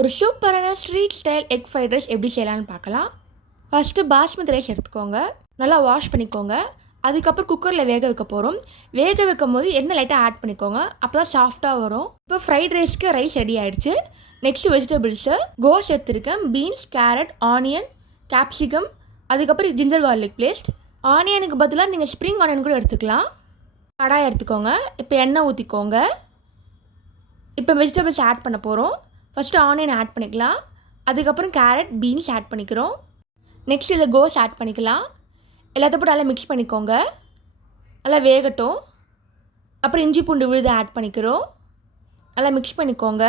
ஒரு சூப்பரான street style egg fried rice எப்படி செய்யலான்னு பார்க்கலாம். ஃபஸ்ட்டு பாஸ்மதி ரைஸ் எடுத்துக்கோங்க, நல்லா வாஷ் பண்ணிக்கோங்க. அதுக்கப்புறம் குக்கரில் வேக வைக்க போகிறோம். வேக வைக்கும் போது எண்ணெய் லைட்டாக ஆட் பண்ணிக்கோங்க, அப்போ தான் சாஃப்டாக வரும். இப்போ ஃப்ரைட் ரைஸ்க்கு ரைஸ் ரெடி ஆகிடுச்சு. நெக்ஸ்ட்டு வெஜிடபிள்ஸு கோஸ் எடுத்துருக்கேன், பீன்ஸ், கேரட், ஆனியன், கேப்சிகம், அதுக்கப்புறம் ஜிஞ்சர் கார்லிக் பேஸ்ட். ஆனியனுக்கு பதிலாக நீங்கள் ஸ்ப்ரிங் ஆனியன் கூட எடுத்துக்கலாம். கடாய் எடுத்துக்கோங்க, இப்போ எண்ணெய் ஊற்றிக்கோங்க. இப்போ வெஜிடபிள்ஸ் ஆட் பண்ண போகிறோம். ஃபஸ்ட்டு ஆனியன் ஆட் பண்ணிக்கலாம், அதுக்கப்புறம் கேரட், பீன்ஸ் ஆட் பண்ணிக்கிறோம். நெக்ஸ்ட் இதில் கோஸ் ஆட் பண்ணிக்கலாம். எல்லாத்தையும் போட்டு நல்லா மிக்ஸ் பண்ணிக்கோங்க, நல்லா வேகட்டும். அப்புறம் இஞ்சி பூண்டு விழுது ஆட் பண்ணிக்கிறோம், நல்லா மிக்ஸ் பண்ணிக்கோங்க.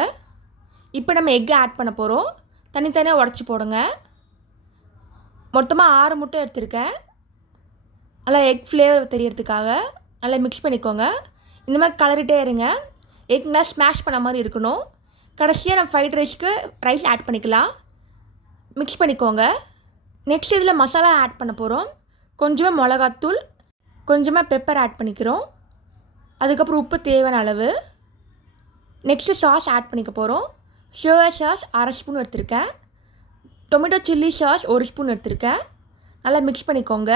இப்போ நம்ம எக்கு ஆட் பண்ண போகிறோம். தனித்தனியாக உடச்சி போடுங்க. மொத்தமாக 6 முட்டை எடுத்திருக்கேன். நல்லா எக் ஃப்ளேவர் தெரியறதுக்காக நல்லா மிக்ஸ் பண்ணிக்கோங்க. இந்த மாதிரி கலரிட்டே இருங்க. எக்னா ஸ்மாஷ் பண்ண மாதிரி இருக்கணும். கடைசியாக நம்ம ஃப்ரைட் ரைஸ்க்கு ரைஸ் ஆட் பண்ணிக்கலாம், மிக்ஸ் பண்ணிக்கோங்க. நெக்ஸ்ட் இதில் மசாலா ஆட் பண்ண போகிறோம். கொஞ்சமாக மிளகாத்தூள், கொஞ்சமாக பெப்பர் ஆட் பண்ணிக்கிறோம். அதுக்கப்புறம் உப்பு தேவையான அளவு. நெக்ஸ்ட்டு சாஸ் ஆட் பண்ணிக்க போகிறோம். சோயா சாஸ் 1/2 ஸ்பூன் எடுத்திருக்கேன். டொமேட்டோ சில்லி சாஸ் 1 ஸ்பூன் எடுத்திருக்கேன். நல்லா மிக்ஸ் பண்ணிக்கோங்க.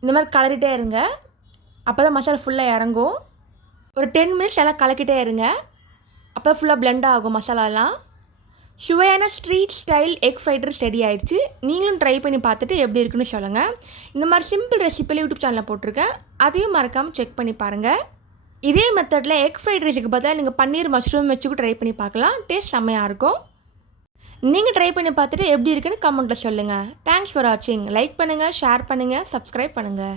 இந்த மாதிரி கலரிட்டே இருங்க, அப்போ தான் மசாலா ஃபுல்லாக இறங்கும். ஒரு 10 மினிட்ஸ் நல்லா கலக்கிட்டே இருங்க, அப்போ ஃபுல்லாக பிளெண்ட் ஆகும் மசாலாலாம். சுவையான street style egg fried rice ready ஆகிடுச்சு. நீங்களும் ட்ரை பண்ணி பார்த்துட்டு எப்படி இருக்குன்னு சொல்லுங்கள். இந்த மாதிரி சிம்பிள் ரெசிபியில் யூடியூப் சேனலில் போட்டிருக்கேன், அதையும் மறக்காமல் செக் பண்ணி பாருங்கள். இதே மெத்தடில் எக் ஃப்ரைட் ரைஸுக்கு பதிலாக நீங்கள் பன்னீர் மஷ்ரூம் வச்சு கூட ட்ரை பண்ணி பார்க்கலாம். டேஸ்ட் செம்மையாக இருக்கும். நீங்கள் ட்ரை பண்ணி பார்த்துட்டு எப்படி இருக்குன்னு கமெண்ட்டில் சொல்லுங்கள். தேங்க்ஸ் ஃபார் வாட்சிங். லைக் பண்ணுங்கள், ஷேர் பண்ணுங்கள், சப்ஸ்கிரைப் பண்ணுங்கள்.